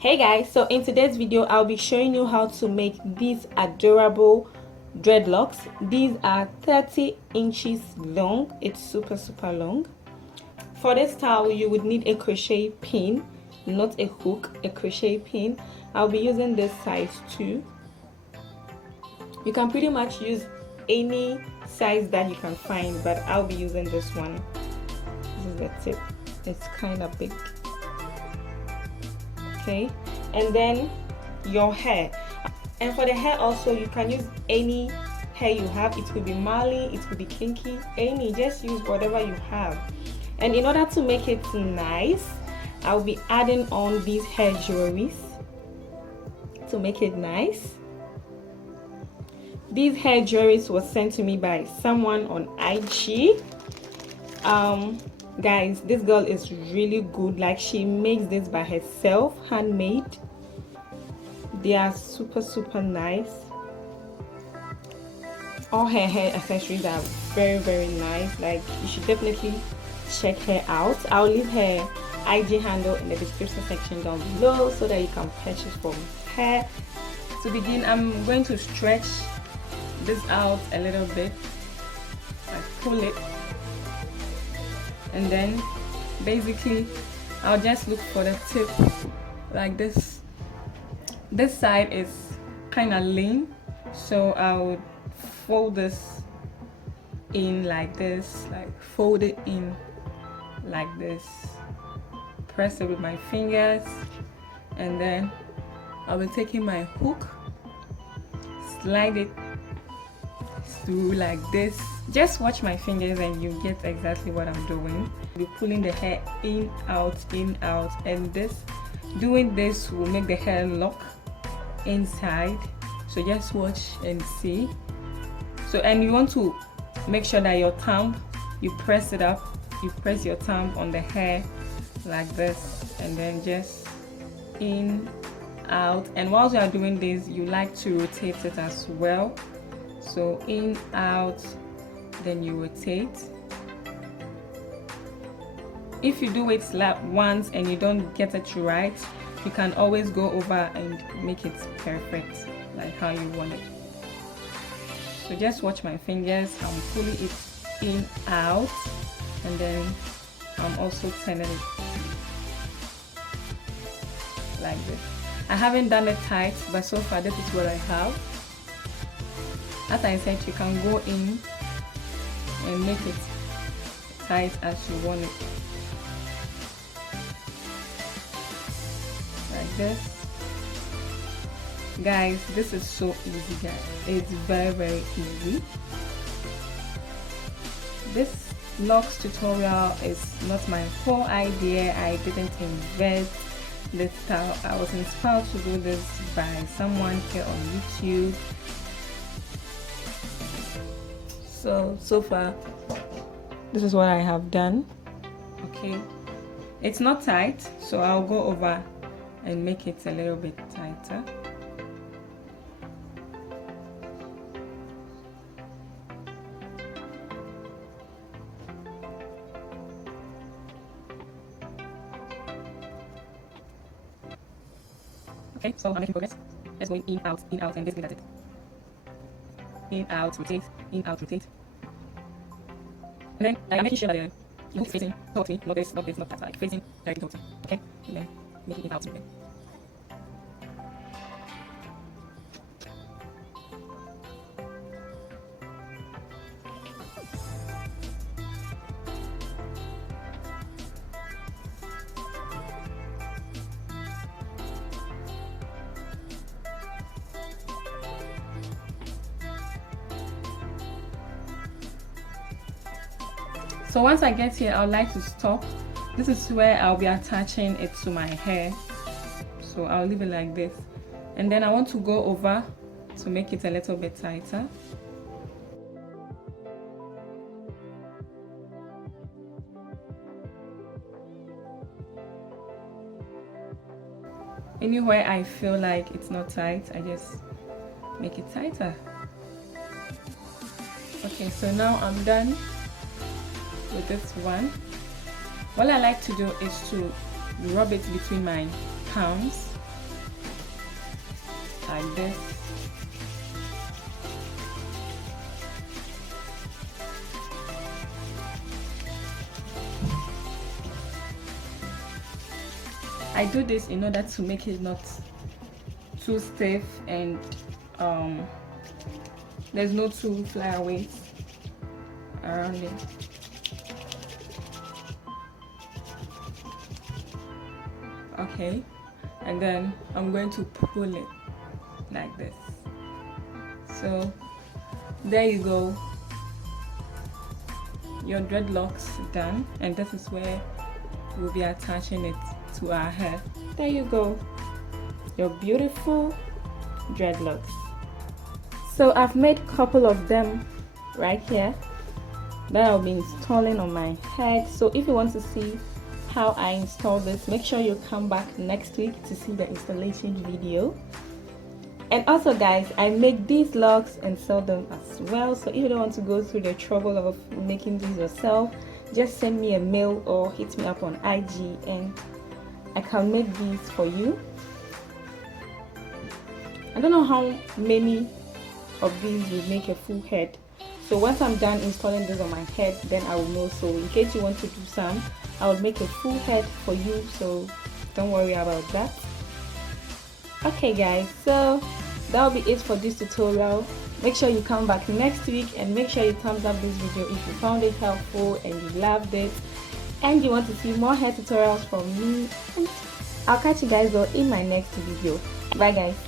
Hey guys, so in today's video I'll be showing you how to make these adorable dreadlocks. These are 30 inches long. It's super long. For this style you would need a crochet pin, not a hook, a crochet pin. I'll be using this size 2. You can pretty much use any size that you can find, but I'll be using this one. This is the tip. It's kind of big. Okay, and then your hair, and for the hair also you can use any hair you have. It could be Mali, it could be kinky, any, just use whatever you have. And in order to make it nice, I'll be adding on these hair jewelries to make it nice. These hair jewelries was sent to me by someone on IG. Guys, this girl is really good. Like, she makes this by herself, handmade. They are super nice. All her hair accessories are very nice. Like, you should definitely check her out. I'll leave her IG handle in the description section down below so that you can purchase from her. To begin, I'm going to stretch this out a little bit. I pull it, and then basically I'll just look for the tip like this. This side is kind of lean, so I'll fold this in like this, like fold it in like this, press it with my fingers, and then I'll be taking my hook, slide it through like this. Just watch my fingers and you get exactly what I'm doing. I'll be pulling the hair in out, and doing this will make the hair lock inside. So just watch and see. So, and you want to make sure that your thumb, you press it up, you press your thumb on the hair like this, and then just in, out. And whilst you are doing this, you like to rotate it as well. So in, out, then you rotate. If you do it once and you don't get it right, you can always go over and make it perfect, like how you want it. So just watch my fingers. I'm pulling it in, out, and then I'm also turning it like this. I haven't done it tight, but so far this is what I have. As I said, you can go in and make it tight as you want it, like this. Guys, this is so easy, guys. It's very easy. This locks tutorial is not my whole idea. I didn't invent this style. I was inspired to do this by someone here on YouTube. So far this is what I have done. Okay, it's not tight, so I'll go over and make it a little bit tighter. Okay, so I'm making progress. Let's go in, out, and basically that's it. In, out, rotate, in, out, rotate. And then I'm making sure that the hook is facing towards me, not this, not that side, facing directly towards me. Okay? And then making it out again. So once I get here, I would like to stop. This is where I'll be attaching it to my hair. So I'll leave it like this. And then I want to go over to make it a little bit tighter. Anywhere I feel like it's not tight, I just make it tighter. Okay, so now I'm done with this one. What I like to do is to rub it between my palms like this. I do this in order to make it not too stiff and there's no two flyaways around it. Okay, and then I'm going to pull it like this. So there you go, your dreadlocks done, and this is where we'll be attaching it to our hair. There you go, your beautiful dreadlocks. So I've made a couple of them right here that I'll be installing on my head. So if you want to see how I install this, make sure you come back next week to see the installation video. And also guys, I make these locks and sell them as well, so if you don't want to go through the trouble of making these yourself, just send me a mail or hit me up on IG and I can make these for you. I don't know how many of these will make a full head, so once I'm done installing this on my head, then I will know. So in case you want to do some, I will make a full head for you, so don't worry about that. Okay guys, so that'll be it for this tutorial. Make sure you come back next week and make sure you thumbs up this video if you found it helpful and you loved it and you want to see more hair tutorials from me. And I'll catch you guys all in my next video. Bye guys.